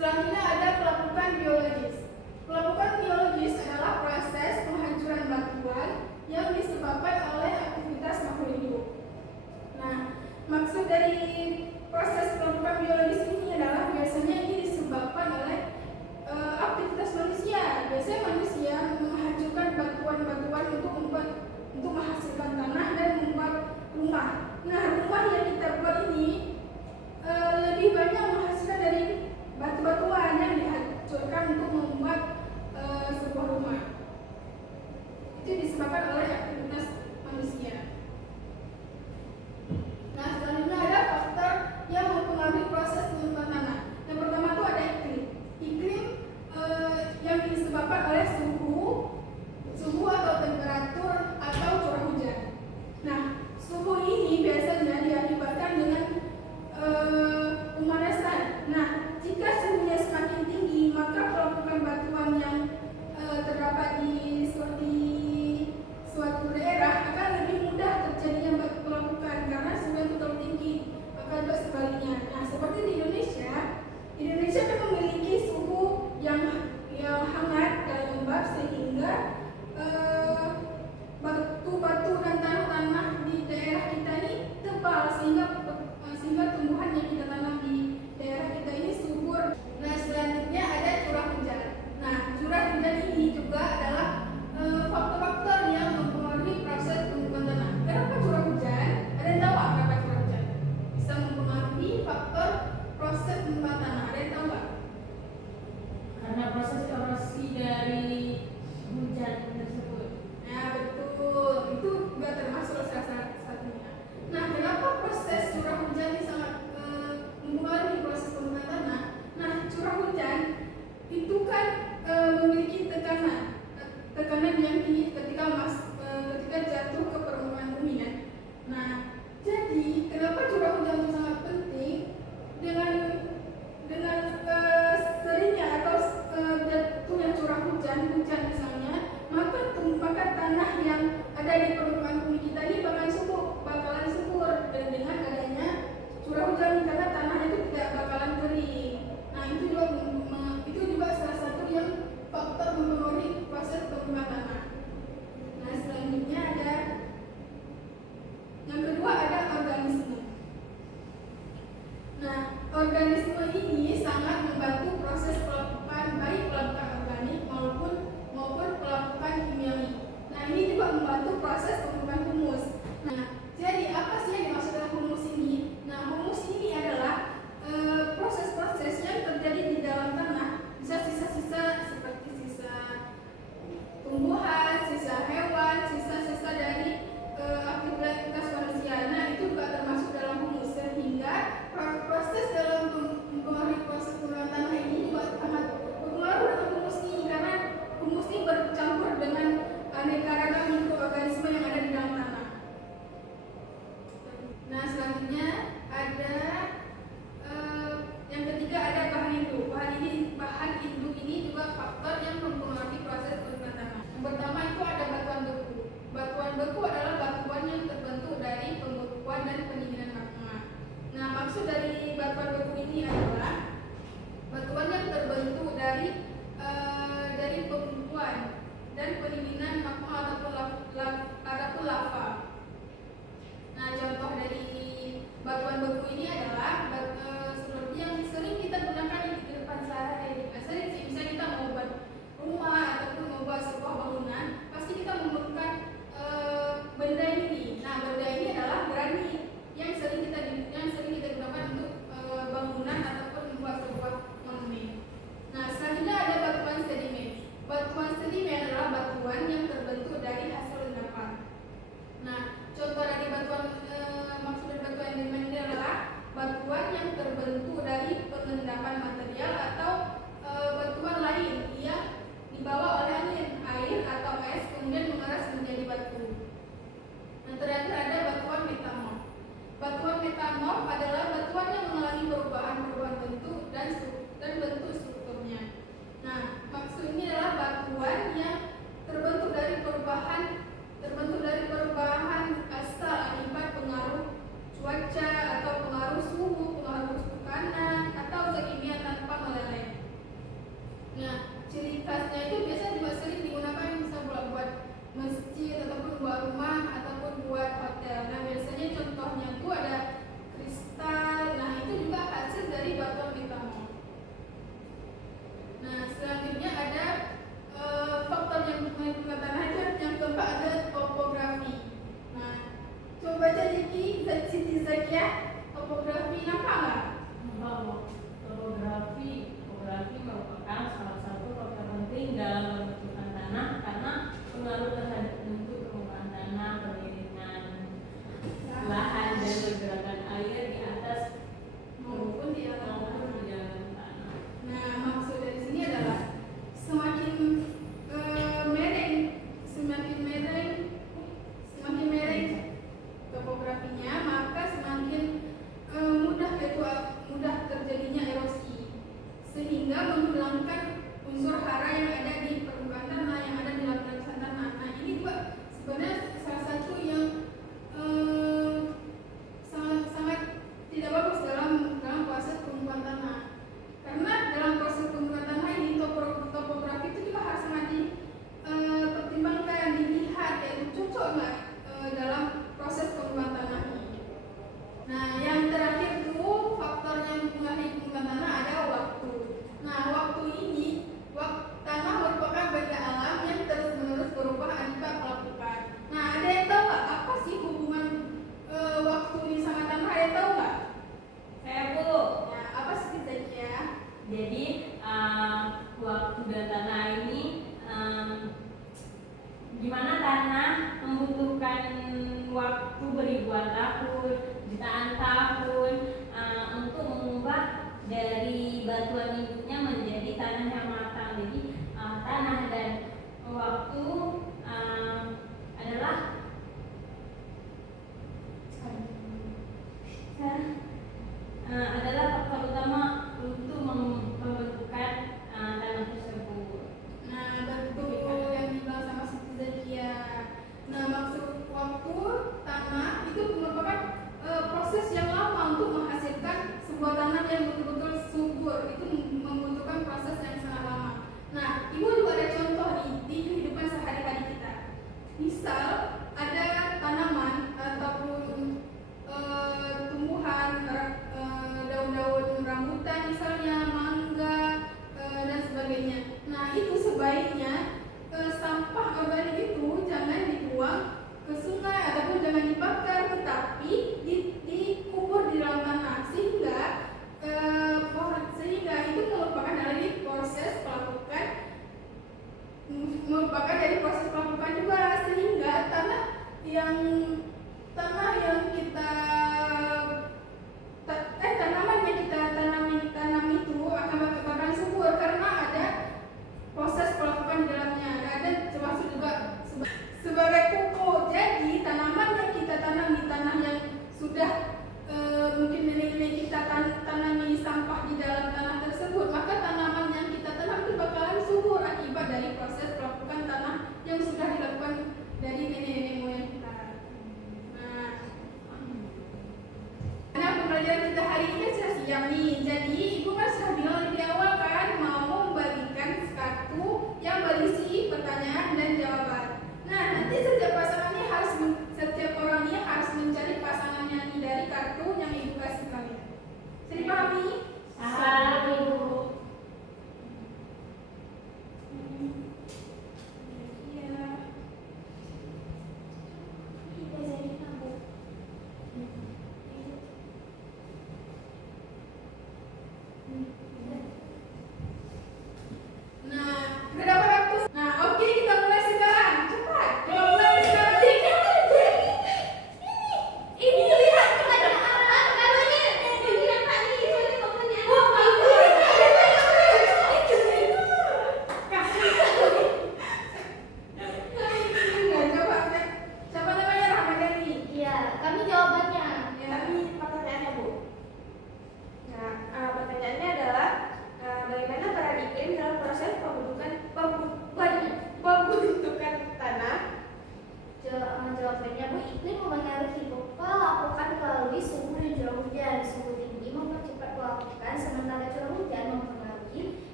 Selanjutnya ada pelapukan biologis. Pelapukan biologis adalah proses penghancuran batuan yang disebabkan oleh aktivitas makhluk hidup. Nah, maksud dari proses pelapukan biologis ini adalah biasanya ini disebabkan oleh aktivitas manusia. Biasanya manusia menghancurkan batuan-batuan untuk menghasilkan tanah dan membuat rumah. Nah, rumah yang kita buat ini lebih banyak menghasilkan dari batu-batuan yang dihancurkan untuk membuat sebuah rumah. Itu disebabkan oleh aktivitas manusia. Nah, selanjutnya ada faktor yang mempengaruhi proses sehingga menghilangkan unsur hara yang ada di permukaan tanah, yang ada di lapisan tanah. Nah, ini juga sebenarnya salah satu yang sangat tidak bagus dalam proses pembukaan tanah. Karena dalam proses pembukaan tanah ini topografi itu juga harus sangat dipertimbangkan, dilihat yaitu cocok nggak dalam proses pembukaan tanah ini. Nah, yang terakhir itu faktor yang mempengaruhi pembukaan tanah ada waktu. Nah, waktu ini tanah merupakan benda alam yang terus-menerus berubah akibat pelapukan. Nah, ada yang tahu nggak apa sih hubungan waktu ini sama tanah? Ada yang tahu nggak? Saya Bu. Nah, apa sih Zakia? Jadi waktu dan tanah ini gimana tanah membutuhkan waktu beribuan tahun, jutaan tahun untuk mengubah dari batuan induknya menjadi tanah yang matang. Jadi tanah dan waktu adalah faktor utama untuk membentukkan tanah tersebut. Nah, betul yang dibilang sama Siti Zakia. Nah, maksud waktu tanah itu merupakan proses yang lama untuk menghasilkan sebuah tanah yang betul-betul subur. Itu membutuhkan proses yang sangat lama. Nah, Ibu juga ada contoh nih di kehidupan sehari-hari kita. Misal ada tanaman ataupun tumbuhan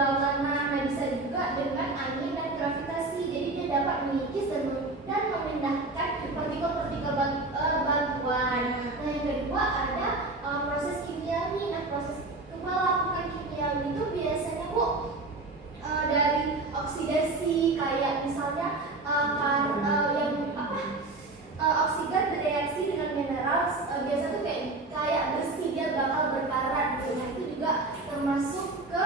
dalam tanah. Nah, bisa juga dengan angin dan gravitasi. Jadi dia dapat mengikis dan memindahkan partikel-partikel batuan. Nah, yang kedua ada proses kimiawi. Nah, proses melakukan kimiawi itu biasanya Bu dari oksidasi, kayak misalnya oksigen bereaksi dengan mineral, biasa tuh kayak besi, dia bakal berkarat gitu. Nah, itu juga termasuk ke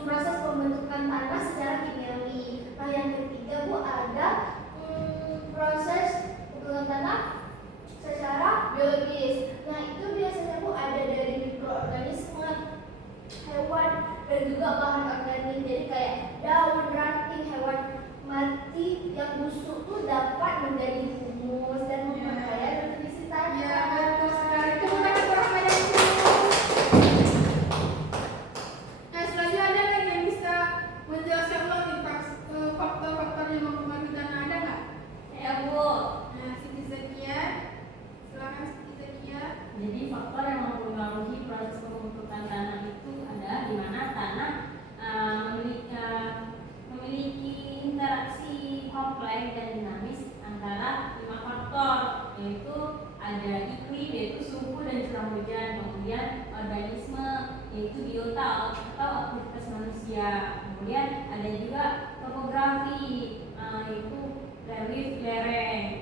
proses pembentukan tanah secara kimiawi. Nah, yang ketiga Bu ada proses pembentukan tanah secara biologis. Nah, itu biasanya Bu ada dari mikroorganisme, hewan, dan juga bahan organik. Jadi kayak daun, ranting, hewan mati yang busuk tuh dapat menjadi humus dan memperkaya nutrisi tanah. Ya, betul sekali. Tepuk tangan untuk Rahma dan Ibu. Nah, selanjutnya ada lagi yang bisa menjelaskan ulang nih faktor-faktor yang mempengaruhi tanah, ada nggak? Ya Bu. Nah, Siti Zakia, silakan Siti Zakia. Jadi faktor yang mempengaruhi proses pembentukan tanah itu ada di mana tanah memiliki interaksi kompleks dan dinamis antara 5 faktor, yaitu ada iklim, yaitu suhu dan curah hujan, kemudian organisme, yaitu biota atau aktivitas manusia, kemudian ada juga topografi, yaitu relief lereng,